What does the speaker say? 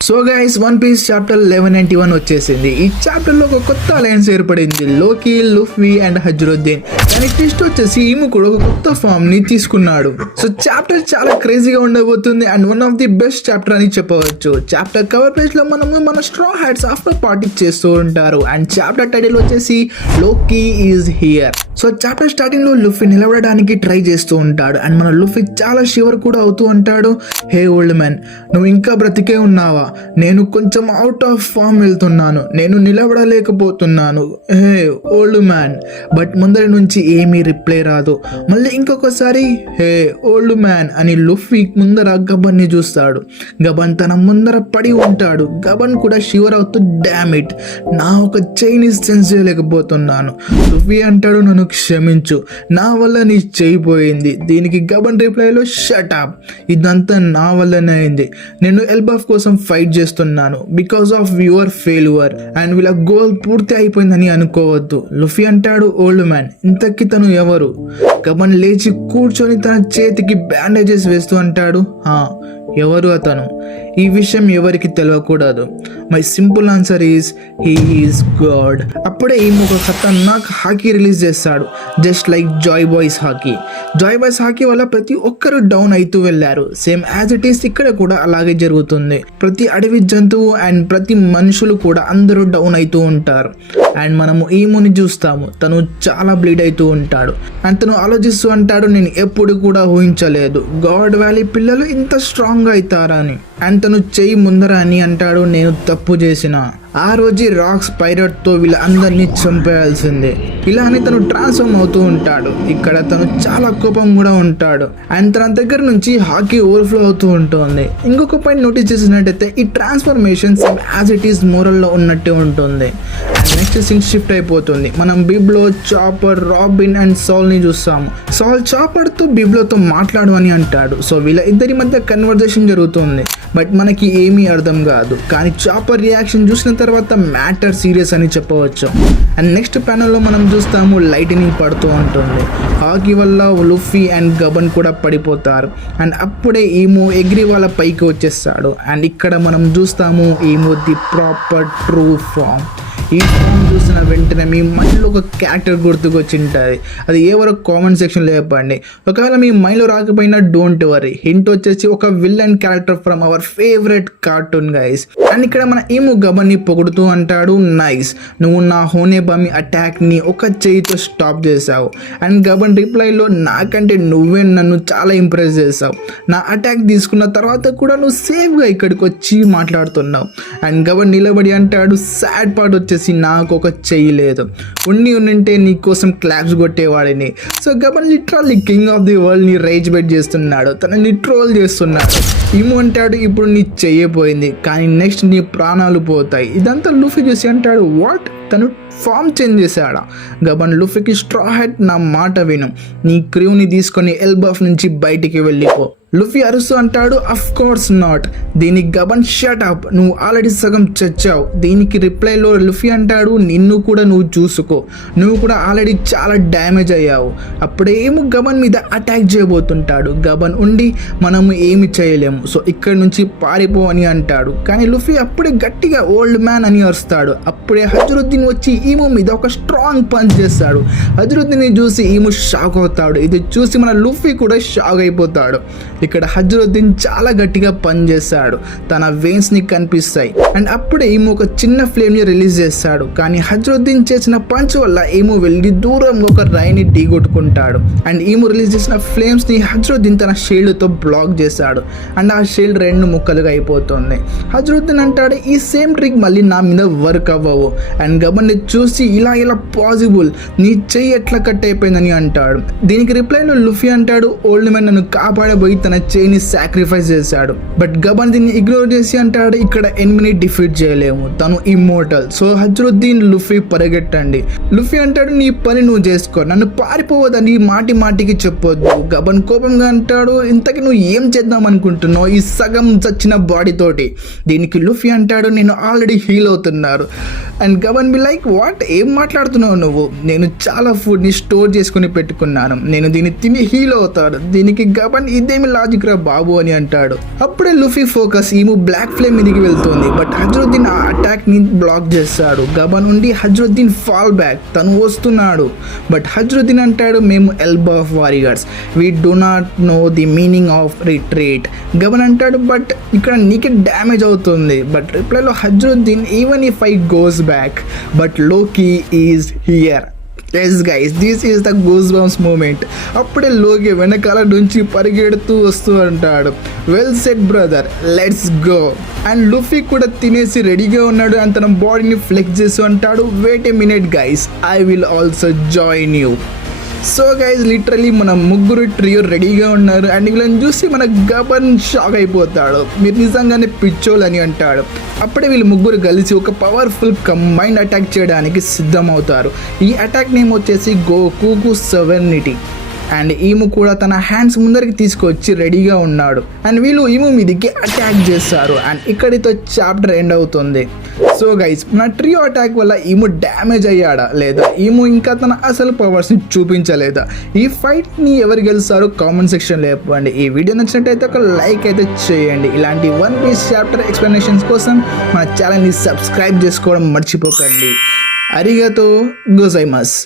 So guys one piece chapter 1191 వచ్చేసింది. ఈ chapter లో ఒక కొత్త అలయన్స్ ఏర్పడింది, లోకి, లుఫీ అండ్ హజ్రుద్దీన్. దాని ట్విస్ట్ వచ్చేసి ఈమె కూడా ఒక కొత్త ఫామ్ ని తీసుకున్నాడు. సో చాప్టర్ చాలా క్రేజీగా ఉండబోతుంది and one of the best chapter అని చెప్పవచ్చు. చాప్టర్ కవర్ పేజ్ లో మనము మన స్ట్రా హ్యాట్స్ ఆఫ్టర్ పార్టీ చేస్తూ ఉంటారు అండ్ చాప్టర్ టైటిల్ వచ్చేసి లోకి is here. So chapter starting లో లుఫీ నిలబడడానికి ట్రై చేస్తూ ఉంటాడు అండ్ మన లుఫీ చాలా షివర్ కూడా అవుతూ ఉంటాడు. హే ఓల్డ్ మ్యాన్, నువ్వు ఇంకా బ్రతికే ఉన్నావా? నేను కొంచెం అవుట్ ఆఫ్ ఫామ్ వెళ్తున్నాను, నేను నిలబడలేకపోతున్నాను. హే ఓల్డ్ మ్యాన్. బట్ ముందరి నుంచి ఏమీ రిప్లై రాదు. మళ్ళీ ఇంకొకసారి హే ఓల్డ్ మ్యాన్ అని లుఫీ ముందర గబన్ ని చూస్తాడు. గబన్ తన ముందర పడి ఉంటాడు. గబన్ కూడా షివర్ అవుతూ డామ్ ఇట్, నా ఒక చైనీస్ సెన్స్ చేయలేకపోతున్నాను. లుఫీ అంటాడు, నన్ను క్షమించు, నా వల్ల నీ చేయిపోయింది. దీనికి గబన్ రిప్లైలో షట్ అప్, ఇదంతా నా వల్లనే అయింది. నేను ఎల్బాఫ్ కోసం ఫైట్ చేస్తున్నాను because of your failure and వీళ్ళ గోల్ పూర్తి అయిపోయిందని అనుకోవద్దు. లుఫీ అంటాడు, ఓల్డ్ మ్యాన్ ఇంతకీ తను ఎవరు? గబన్ లేచి కూర్చొని తన చేతికి బ్యాండేజెస్ వేస్తూ అంటాడు, ఎవరు అతను? ఈ విషయం ఎవరికి తెలియకూడదు. My simple answer is he is God. అప్పుడే ఈమె ఒక ఖతర్నాక్ హాకీ రిలీజ్ చేస్తాడు, just like Joy boys hockey. Joy boys hockey వల్ల ప్రతి ఒక్కరు డౌన్ అవుతూ వెళ్ళారు. సేమ్ యాజ్ ఇట్ ఈస్ ఇక్కడ కూడా అలాగే జరుగుతుంది. ప్రతి అడవి జంతువు అండ్ ప్రతి మనుషులు కూడా అందరూ డౌన్ అవుతూ ఉంటారు. అండ్ మనము ఈముని చూస్తాము, తను చాలా బ్లీడ్ అవుతూ ఉంటాడు అండ్ తను ఆలోచిస్తూ అంటాడు, నేను ఎప్పుడు కూడా ఊహించలేదు గాడ్ వ్యాలీ పిల్లలు ఇంత స్ట్రాంగ్ అవుతారా అని. అండ్ తను చెయ్యి ముందర అని అంటాడు, నేను తప్పు చేసిన ఆ రోజు రాక్స్ పైరట్ తో వీళ్ళ అందరినీ చంపేయాల్సిందే. ఇలా అని తను ట్రాన్స్ఫార్మ్ అవుతూ ఉంటాడు. ఇక్కడ తను చాలా కోపం కూడా ఉంటాడు అండ్ తన దగ్గర నుంచి హాకీ ఓవర్ఫ్లో అవుతూ ఉంటుంది. ఇంకొక పాయింట్ నోటీస్ చేసినట్టయితే ఈ transformation same as it is moral లో ఉన్నట్టే ఉంటుంది. నెక్స్ట్ సీన్ షిఫ్ట్ అయిపోతుంది. మనం బిబ్లో, చాపర్, రాబిన్ అండ్ సాల్ ని చూస్తాము. సాల్ చాపర్ తో బిబ్లోతో మాట్లాడు అని అంటాడు. సో వీళ్ళ ఇద్దరి మధ్య కన్వర్జేషన్ జరుగుతుంది బట్ మనకి ఏమీ అర్థం కాదు. కానీ చాపర్ రియాక్షన్ చూసిన తర్వాత మ్యాటర్ సీరియస్ అని చెప్పవచ్చు. అండ్ నెక్స్ట్ ప్యానల్ లో మనం చూస్తాము లైటినింగ్ పడుతూ ఉంటుంది. హాకీ వల్ల లుఫీ అండ్ గబన్ కూడా పడిపోతారు అండ్ అప్పుడే ఈమో ఎగ్రి వాళ్ళ పైకి వచ్చేస్తాడు. అండ్ ఇక్కడ మనం చూస్తాము ఈమో ది ప్రాపర్ ట్రూ ఫామ్. ఈ ఫామ్ చూసిన వెంటనే మీ మైండ్లో ఒక క్యారెక్టర్ గుర్తుకొచ్చి ఉంటుంది. అది ఎవరో కామెంట్ సెక్షన్లో చెప్పండి. ఒకవేళ మీ మైండ్లో రాకపోయినా డోంట్ వరీ, హింట్ వచ్చేసి ఒక villain character from our favourite cartoon guys. And ఇక్కడ మన ఈము గబన్ని పొగుడుతూ అంటాడు, నైస్, నువ్వు నా హోనేబామి అటాక్ని ఒక చేయితో స్టాప్ చేసావు. అండ్ గబన్ రిప్లైలో, నాకంటే నువ్వే నన్ను చాలా ఇంప్రెస్ చేసావు. నా అటాక్ తీసుకున్న తర్వాత కూడా నువ్వు సేఫ్గా ఇక్కడికి వచ్చి మాట్లాడుతున్నావు. అండ్ గబన్ నిలబడి అంటాడు, సాడ్ పార్ట్ వచ్చేసి నాకు ఒక చెయ్యి లేదు, ఉంటే నీ కోసం క్లాప్స్ కొట్టేవాడిని. సో గబన్ literally king of the world ని రైజ్ బెట్ చేస్తున్నాడు, తనని ట్రోల్ చేస్తున్నాడు. ఈము అంటాడు, ఇప్పుడు నీ చెయ్యిపోయింది కానీ నెక్స్ట్ నీ ప్రాణాలు పోతాయి. ఇదంతా లూఫీ చూసి అంటాడు, వాట్, తను ఫామ్ చేంజ్ చేశాడా? గబన్ లుఫీకి స్ట్రా హెడ్, నా మాట విను, నీ క్రూని తీసుకొని ఎల్బాఫ్ నుంచి బయటికి వెళ్ళిపో. లుఫీ అరుస్తూ అంటాడు, అఫ్ కోర్స్ నాట్. దీనికి గబన్, షట్ అప్, నువ్వు ఆల్రెడీ సగం చచ్చావు. దీనికి రిప్లైలో లుఫీ అంటాడు, నిన్ను కూడా నువ్వు చూసుకో, నువ్వు కూడా ఆల్రెడీ చాలా డ్యామేజ్ అయ్యావు. అప్పుడేమో గబన్ మీద అటాక్ చేయబోతుంటాడు. గబన్ ఉండి, మనము ఏమి చేయలేము, సో ఇక్కడ నుంచి పారిపో అని అంటాడు. కానీ లుఫీ అప్పుడే గట్టిగా ఓల్డ్ మ్యాన్ అని అరుస్తాడు. అప్పుడే హజ్రుద్దీన్ వచ్చి ఈమో మీద ఒక స్ట్రాంగ్ పంచ్ చేస్తాడు. హజ్రుద్దీన్ చూసి ఈమో షాక్ అవుతాడు. ఇది చూసి మన లుఫీ కూడా షాక్ అయిపోతాడు. ఇక్కడ హజ్రుద్దీన్ చాలా గట్టిగా పంచ్ చేస్తాడు, తన వెయిన్స్ ని కనిపిస్తాయి. అండ్ అప్పుడే ఈమో ఒక చిన్న ఫ్లేమ్ ని రిలీజ్ చేస్తాడు. కానీ హజ్రుద్దీన్ చేసిన పంచ్ వల్ల ఈమో వెళ్ళి దూరంగా ఒక రాయిని ఢీకొట్టుకుంటాడు. అండ్ ఈమో రిలీజ్ చేసిన ఫ్లేమ్స్ ని హజ్రుద్దీన్ తన షీల్డ్ తో బ్లాక్ చేశాడు. అండ్ ఆ షీల్డ్ 2 ముక్కలుగా అయిపోతుంది. హజ్రుద్దీన్ అంటాడు, ఈ సేమ్ ట్రిక్ మళ్ళీ నా మీద వర్క్ అవ్వవు. అండ్ గబన్ ని చూసి, ఇలా పాసిబుల్, నీ చెయ్యి ఎట్లా కట్ అయిపోయిందని అంటాడు. దీనికి రిప్లైలో లుఫీ అంటాడు, ఓల్డ్ మ్యాన్ నన్ను కాపాడబోయి తన చెయ్యిని సాక్రిఫైస్ చేశాడు. బట్ గబన్ దీన్ని ఇగ్నోర్ చేసి అంటాడు, ఇక్కడ ఎనిమిని డిఫీట్ చేయలేము, తను ఇమ్మోర్టల్. సో హజ్రుద్దీన్ లుఫీ పరిగెట్టండి. లుఫీ అంటాడు నీ పని నువ్వు చేసుకో, నన్ను పారిపోవద్దని మాటికి చెప్పొద్దు. గబన్ కోపంగా అంటాడు ఇంతకి నువ్వు ఏం చేద్దాం అనుకుంటున్నావు ఈ సగం చచ్చిన బాడీ తోటి. దీనికి లుఫీ అంటాడు నేను ఆల్రెడీ హీల్ అవుతున్నారు. And Gabon be like what, ఏం మాట్లాడుతున్నావు నువ్వు, నేను చాలా ఫుడ్ని స్టోర్ చేసుకుని పెట్టుకున్నాను, నేను దీన్ని తిని హీల్ అవుతాడు. దీనికి గబన్ ఇదేమి లాజిక్ రా బాబు అని అంటాడు. అప్పుడే లుఫీ ఫోకస్ ఈము బ్లాక్ ఫ్లేమ్ మీదకి వెళ్తుంది, బట్ హజ్రుద్దీన్ ఆ అటాక్ ని బ్లాక్ చేస్తాడు. గబన్ ఉండి హజ్రుద్దీన్ ఫాల్ బ్యాక్, తను వస్తున్నాడు. బట్ హజ్రుద్దీన్ అంటాడు మేము elbow of warriors, we do not know the meaning of retreat. గబన్ అంటాడు బట్ ఇక్కడ నీకే డ్యామేజ్ అవుతుంది. బట్ రిప్లైలో Hazruddin even if I goes back but Loki is here. Yes guys, this is the goose bumps moment. అప్పుడే Loki వెనకాల నుంచి పరిగెడుతూ వస్తూ అంటాడు well set brother, let's go. And Luffy కూడా తినేసి రెడీగా ఉన్నాడు అండ్ తన బాడీని ఫ్లెక్స్ చేస్తూ అంటాడు wait a minute guys, I will also join you. So guys literally మన ముగ్గురు ట్రియో రెడీగా ఉన్నారు అండ్ వీళ్ళని చూసి మన గబన్ షాక్ అయిపోతాడు, మీరు నిజంగానే పిచ్చోలని అంటాడు. అప్పుడే వీళ్ళు ముగ్గురు కలిసి ఒక పవర్ఫుల్ కంబైన్డ్ అటాక్ చేయడానికి సిద్ధమవుతారు. ఈ అటాక్ నేమ్ వచ్చేసి గోకుకు సెవెనిటీ. అండ్ ఈము కూడా తన హ్యాండ్స్ ముందరికి తీసుకొచ్చి రెడీగా ఉన్నాడు అండ్ వీళ్ళు ఈము మీదకి అటాక్ చేస్తారు అండ్ ఇక్కడితో చాప్టర్ ఎండ్ అవుతుంది. సో గైస్ మన ట్రియో అటాక్ వల్ల ఈము డ్యామేజ్ అయ్యాడా లేదా, ఈము ఇంకా తన అసలు పవర్స్ని చూపించలేదా, ఈ ఫైట్ని ఎవరు గెలుస్తారో కామెంట్ సెక్షన్లో చెప్పండి. ఈ వీడియో నచ్చినట్టయితే ఒక లైక్ అయితే చేయండి. ఇలాంటి వన్ పీస్ చాప్టర్ ఎక్స్ప్లెనేషన్స్ కోసం మన ఛానల్ని సబ్స్క్రైబ్ చేసుకోవడం మర్చిపోకండి. అరిగతో గోజైమస్.